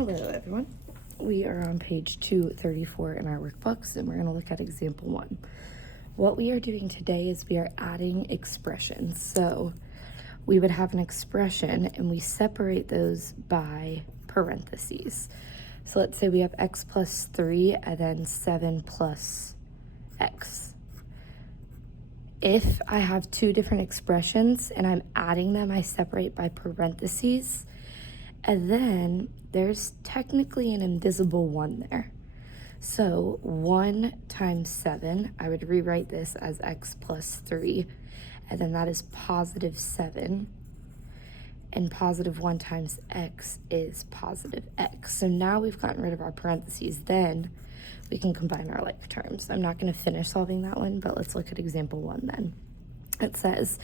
Hello everyone. We are on page 234 in our workbooks and we're going to look at example 1. What we are doing today is we are adding expressions. So we would have an expression and we separate those by parentheses. So let's say we have x plus 3 and then 7 plus x. If I have two different expressions and I'm adding them, I separate by parentheses. And then there's technically an invisible 1 there. So 1 times 7, I would rewrite this as x plus 3, and then that is positive 7. And positive 1 times x is positive x. So now we've gotten rid of our parentheses. Then we can combine our like terms. I'm not going to finish solving that one, but let's look at example 1 then. It says,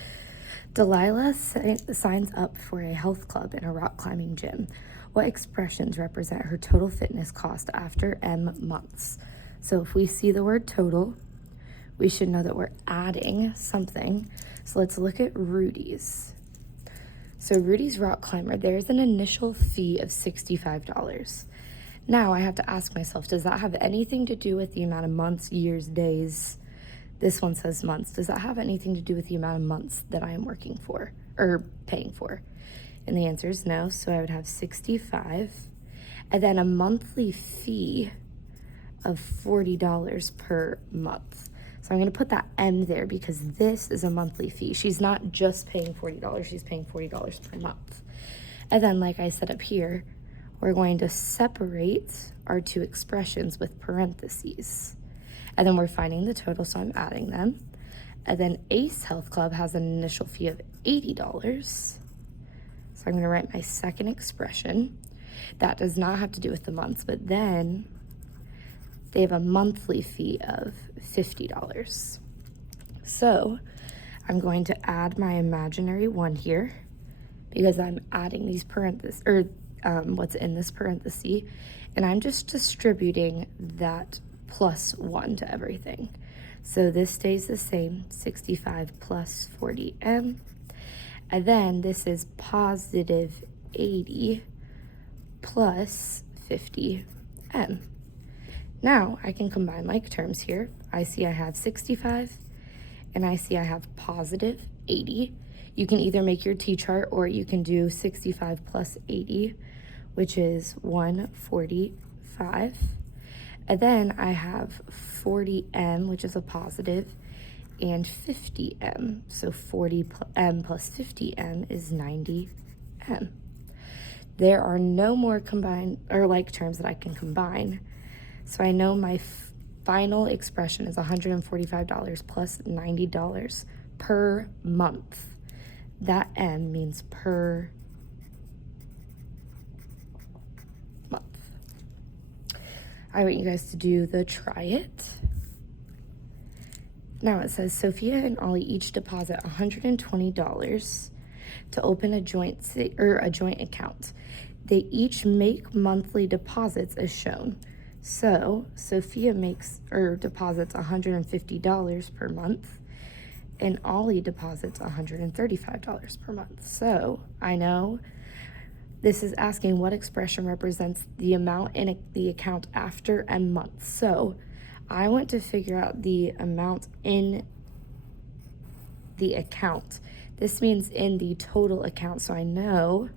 Delilah signs up for a health club in a rock climbing gym. What expressions represent her total fitness cost after M months? So if we see the word total, we should know that we're adding something. So let's look at Rudy's. So Rudy's rock climber, there's an initial fee of $65. Now I have to ask myself, does that have anything to do with the amount of months, years, days? This one says months. Does that have anything to do with the amount of months that I am working for or paying for? And the answer is no. So I would have 65 and then a monthly fee of $40 per month. So I'm going to put that M there because this is a monthly fee. She's not just paying $40. She's paying $40 per month. And then like I said up here, we're going to separate our two expressions with parentheses. And then we're finding the total, so I'm adding them. And then Ace Health Club has an initial fee of $80. So I'm going to write my second expression. That does not have to do with the months, but then they have a monthly fee of $50. So I'm going to add my imaginary 1 here because I'm adding these parentheses, or what's in this parenthesis, and I'm just distributing that plus 1 to everything. So this stays the same, 65 plus 40M. And then this is positive 80 plus 50M. Now I can combine like terms here. I see I have 65 and I see I have positive 80. You can either make your T-chart or you can do 65 plus 80, which is 145. And then I have 40M, which is a positive, and 50M. So 40M plus 50M is 90M. There are no more combined or like terms that I can combine. So I know my final expression is $145 plus $90 per month. That M means per month. I want you guys to do the try it. Now it says Sophia and Ollie each deposit $120 to open a joint account. They each make monthly deposits as shown. So Sophia deposits $150 per month and Ollie deposits $135 per month. So I know this is asking what expression represents the amount in the account after M months. So I want to figure out the amount in the account. This means in the total account. So I know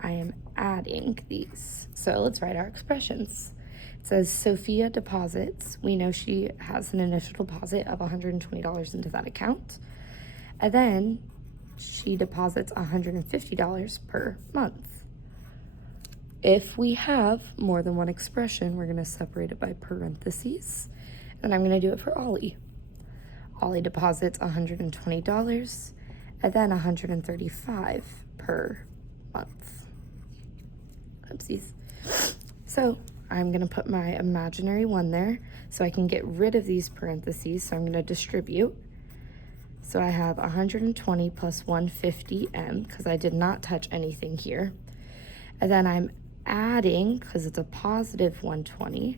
I am adding these. So let's write our expressions. It says Sophia deposits. We know she has an initial deposit of $120 into that account. And then she deposits $150 per month. If we have more than one expression, we're going to separate it by parentheses. And I'm going to do it for Ollie. Ollie deposits $120 and then $135 per month. Oopsies. So I'm going to put my imaginary 1 there so I can get rid of these parentheses. So I'm going to distribute. So I have 120 plus 150M because I did not touch anything here. And then I'm adding, because it's a positive 120,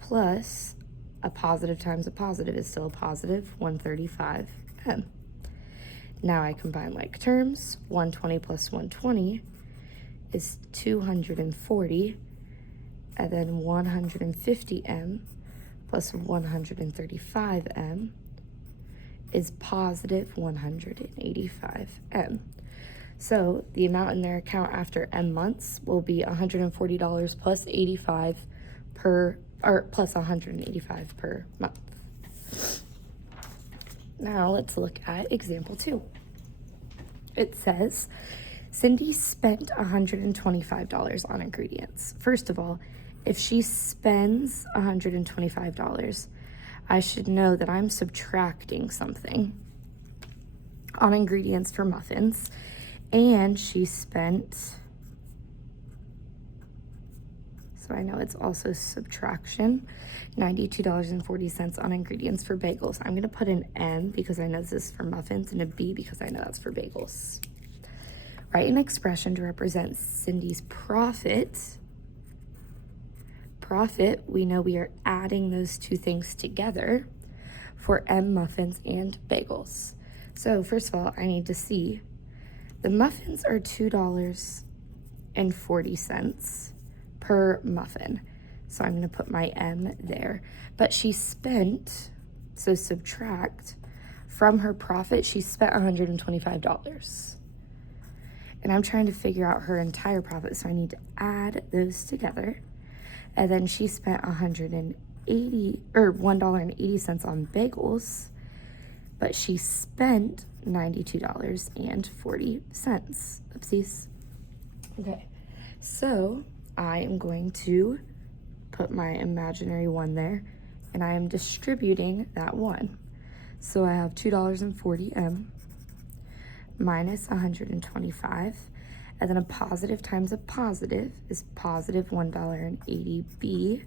plus a positive times a positive is still a positive 135M. Now I combine like terms, 120 plus 120 is 240, and then 150m plus 135m is positive 185m. So the amount in their account after m months will be $140 plus 85 per, or plus 185 per month. Now let's look at example 2. It says, Cindy spent $125 on ingredients. First of all, if she spends $125, I should know that I'm subtracting something on ingredients for muffins, and she spent, so I know it's also subtraction, $92.40 on ingredients for bagels. I'm gonna put an M because I know this is for muffins, and a B because I know that's for bagels. Write an expression to represent Cindy's profit. Profit, we know we are adding those two things together for M muffins and bagels. So first of all, I need to see the muffins are $2.40 per muffin. So I'm going to put my M there. But she spent, so subtract, from her profit, she spent $125. And I'm trying to figure out her entire profit, so I need to add those together. And then she spent $1.80 on bagels, but she spent $92.40. Oopsies. Okay, so I am going to put my imaginary 1 there, and I am distributing that 1. So I have $2.40M minus 125, and then a positive times a positive is positive $1.80B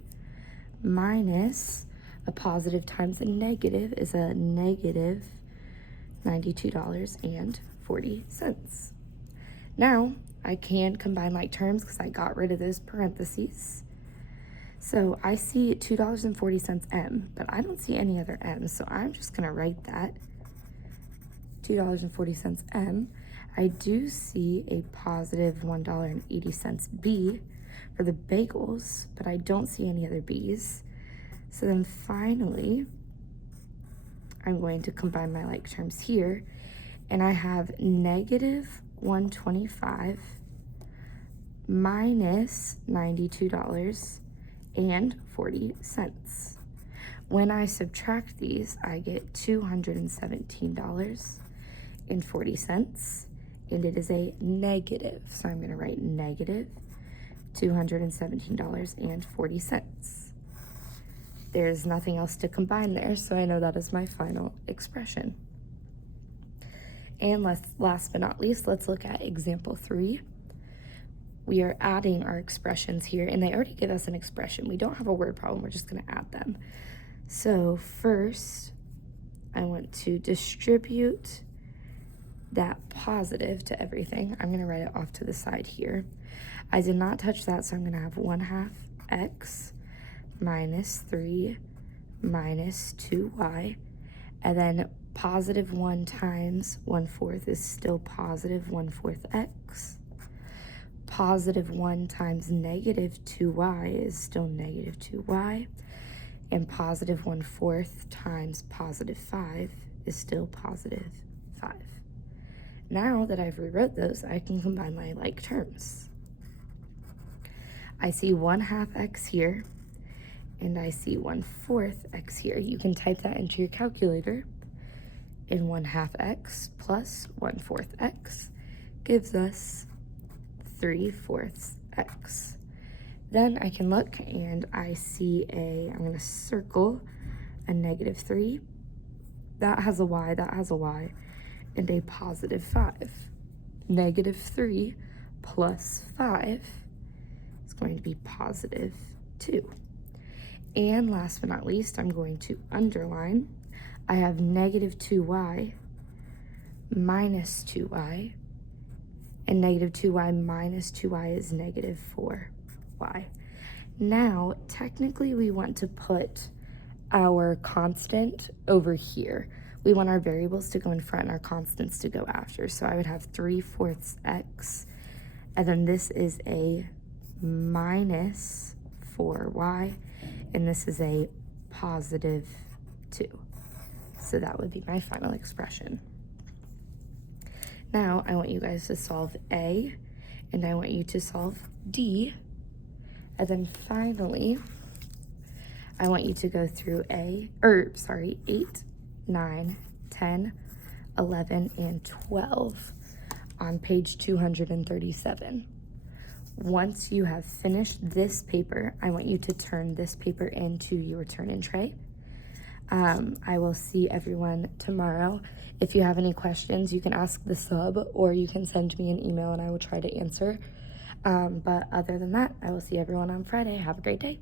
minus a positive times a negative is a negative $92.40. Now I can combine like terms because I got rid of those parentheses. So I see $2.40 M, but I don't see any other M, so I'm just gonna write that $2.40 M. I do see a positive $1.80 B for the bagels, but I don't see any other B's. So then finally, I'm going to combine my like terms here, and I have negative 125 minus $92.40. When I subtract these, I get $217.40, and it is a negative. So I'm going to write negative $217.40. There's nothing else to combine there, so I know that is my final expression. And last but not least, let's look at example 3. We are adding our expressions here, and they already give us an expression. We don't have a word problem, we're just going to add them. So first, I want to distribute that positive to everything. I'm going to write it off to the side here. I did not touch that, so I'm going to have 1/2 x minus 3 minus 2y, and then positive 1 times 1/4 is still positive 1/4 x. Positive 1 times negative 2y is still negative 2y. And positive 1/4 times positive 5 is still positive 5. Now that I've rewrote those, I can combine my like terms. I see 1/2 x here, and I see 1/4 x here. You can type that into your calculator. And 1/2 x plus 1/4 x gives us 3/4 x. Then I can look, and I see I'm going to circle a negative 3. That has a y, that has a y, and a positive 5. Negative 3 plus 5 is going to be positive 2. And last but not least, I'm going to underline. I have negative 2y minus 2y, and negative 2y minus 2y is negative 4y. Now, technically, we want to put our constant over here. We want our variables to go in front and our constants to go after. So I would have 3/4 x, And then this is a minus 4y, and this is a positive 2. So that would be my final expression. Now I want you guys to solve A, and I want you to solve D, and then finally I want you to go through 8, 9, 10, 11, and 12 on page 237. Once you have finished this paper, I want you to turn this paper into your turn-in tray. I will see everyone tomorrow. If you have any questions, you can ask the sub, or you can send me an email and I will try to answer. But other than that, I will see everyone on Friday. Have a great day.